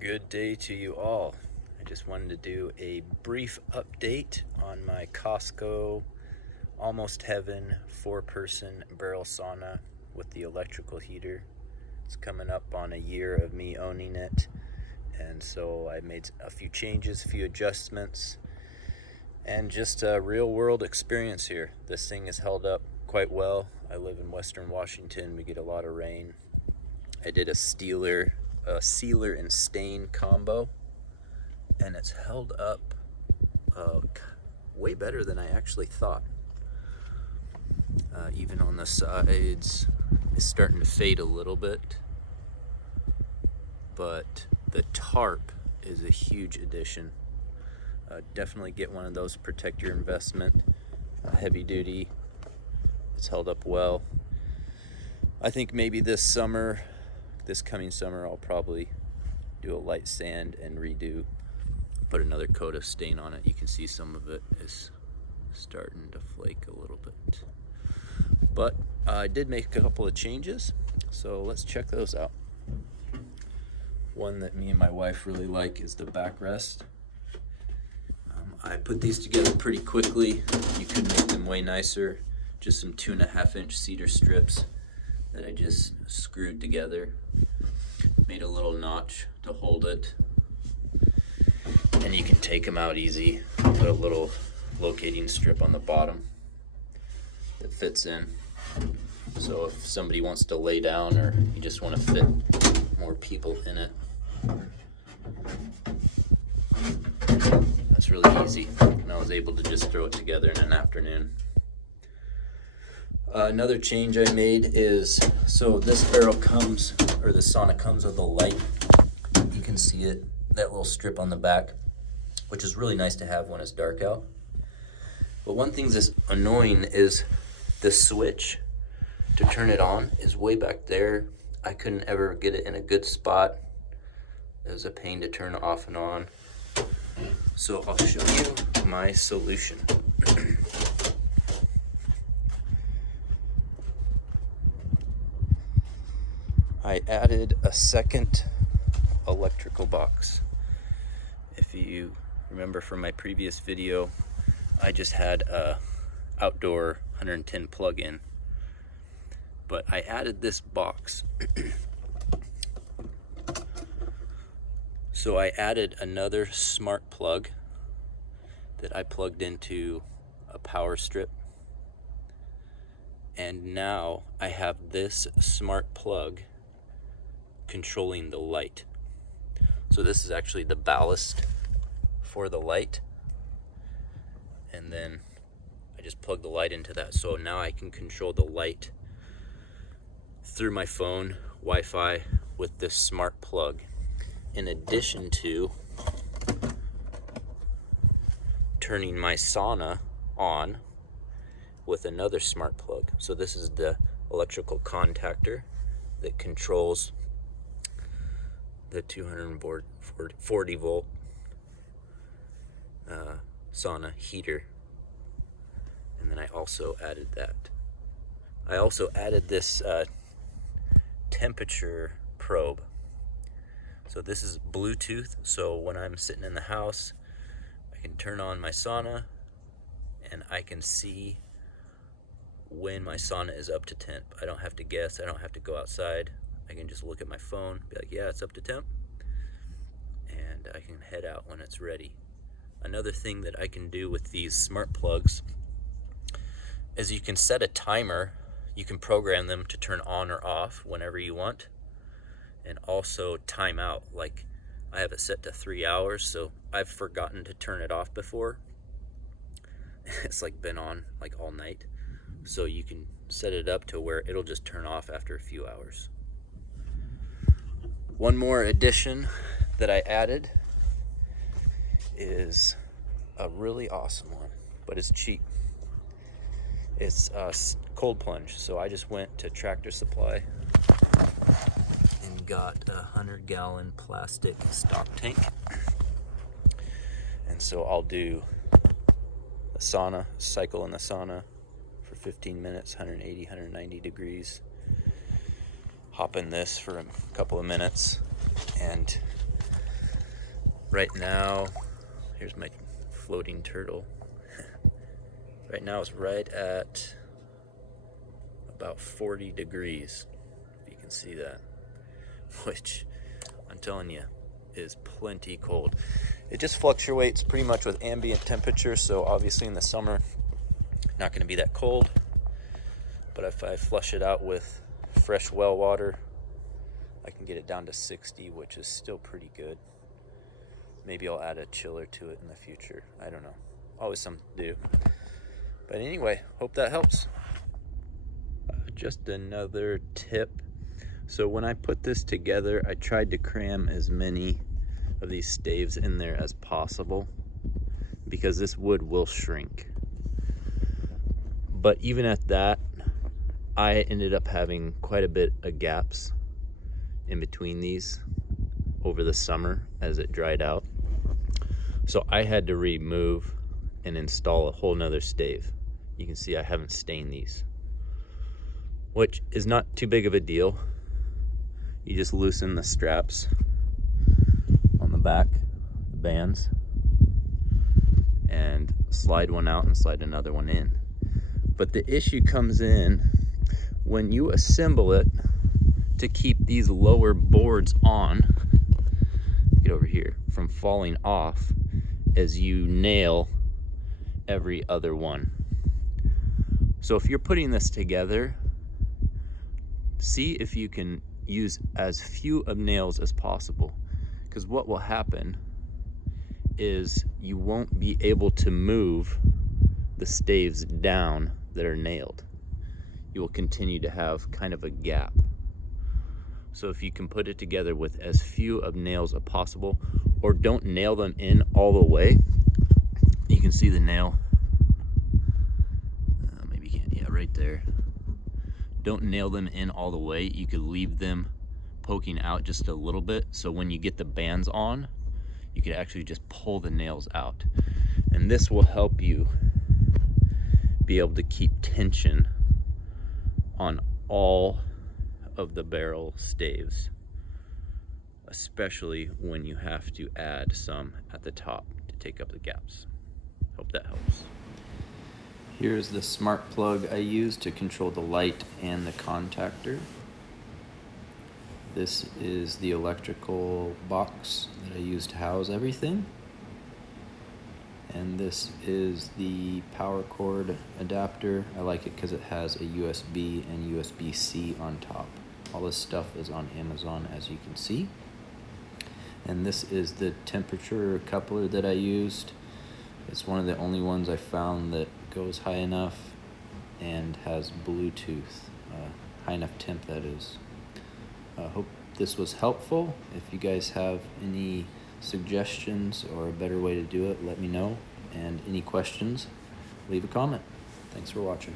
Good day to you all. I just wanted to do a brief update on my Costco Almost Heaven 4-person barrel sauna with the electrical heater. It's coming up on a year of me owning it, and so I made a few changes, a few adjustments, and just a real world experience here. This thing has held up quite well. I live in Western Washington. We get a lot of rain. I did a sealer and stain combo, and it's held up way better than I actually thought. Even on the sides, it's starting to fade a little bit, but the tarp is a huge addition. Definitely get one of those, protect your investment. Heavy duty, it's held up well. I think maybe this coming summer, I'll probably do a light sand and put another coat of stain on it. You can see some of it is starting to flake a little bit. But I did make a couple of changes, so let's check those out. One that me and my wife really like is the backrest. I put these together pretty quickly. You could make them way nicer. Just some 2.5-inch cedar strips that I just screwed together. Made a little notch to hold it. And you can take them out easy. Put a little locating strip on the bottom that fits in. So if somebody wants to lay down, or you just want to fit more people in it, that's really easy. And I was able to just throw it together in an afternoon. Another change I made is, so this barrel comes, or the sauna comes with a light. You can see it, that little strip on the back, which is really nice to have when it's dark out. But one thing that's annoying is the switch to turn it on is way back there. I couldn't ever get it in a good spot. It was a pain to turn off and on. So I'll show you my solution. I added a second electrical box. If you remember from my previous video, I just had a outdoor 110 plug-in, but I added this box. So I added another smart plug that I plugged into a power strip, and now I have this smart plug controlling the light. So this is actually the ballast for the light, and then I just plug the light into that. So now I can control the light through my phone, Wi-Fi, with this smart plug, in addition to turning my sauna on with another smart plug. So this is the electrical contactor that controls the 240 volt sauna heater. And then I also added that. I also added this temperature probe. So this is Bluetooth, so when I'm sitting in the house, I can turn on my sauna and I can see when my sauna is up to temp. I don't have to guess, I don't have to go outside. I can just look at my phone, be like, yeah, it's up to temp, and I can head out when it's ready. Another thing that I can do with these smart plugs is you can set a timer. You can program them to turn on or off whenever you want, and also time out. Like, I have it set to 3 hours, so I've forgotten to turn it off before. It's like been on like all night. So you can set it up to where it'll just turn off after a few hours. One more addition that I added is a really awesome one, but it's cheap. It's cold plunge. So I just went to Tractor Supply and got a 100-gallon plastic stock tank. And so I'll do a sauna, cycle in the sauna for 15 minutes, 180, 190 degrees. Hop in this for a couple of minutes, and Right now, here's my floating turtle. Right now it's right at about 40 degrees, if you can see that, which I'm telling you is plenty cold. It just fluctuates pretty much with ambient temperature, so obviously in the summer not going to be that cold, but if I flush it out with fresh well water, I can get it down to 60, which is still pretty good. Maybe I'll add a chiller to it in the future. I don't know. Always something to do. But anyway, hope that helps. Just another tip. So when I put this together, I tried to cram as many of these staves in there as possible because this wood will shrink. But even at that, I ended up having quite a bit of gaps in between these over the summer as it dried out. So I had to remove and install a whole nother stave. You can see I haven't stained these, which is not too big of a deal. You just loosen the straps on the back, the bands, and slide one out and slide another one in. But the issue comes in when you assemble it to keep these lower boards on, get over here, from falling off as you nail every other one. So if you're putting this together, see if you can use as few of nails as possible, because what will happen is you won't be able to move the staves down that are nailed. You will continue to have kind of a gap. So if you can put it together with as few of nails as possible, or don't nail them in all the way, you can see the nail, maybe you can't, yeah, right there. Don't nail them in all the way. You could leave them poking out just a little bit, so when you get the bands on, you could actually just pull the nails out. And this will help you be able to keep tension on all of the barrel staves, especially when you have to add some at the top to take up the gaps. Hope that helps. Here's the smart plug I use to control the light and the contactor. This is the electrical box that I use to house everything. And this is the power cord adapter. I like it because it has a USB and USB-C on top. All this stuff is on Amazon, as you can see. And this is the temperature coupler that I used. It's one of the only ones I found that goes high enough and has Bluetooth, high enough temp that is. I hope this was helpful. If you guys have any suggestions or a better way to do it, let me know. And any questions, leave a comment. Thanks for watching.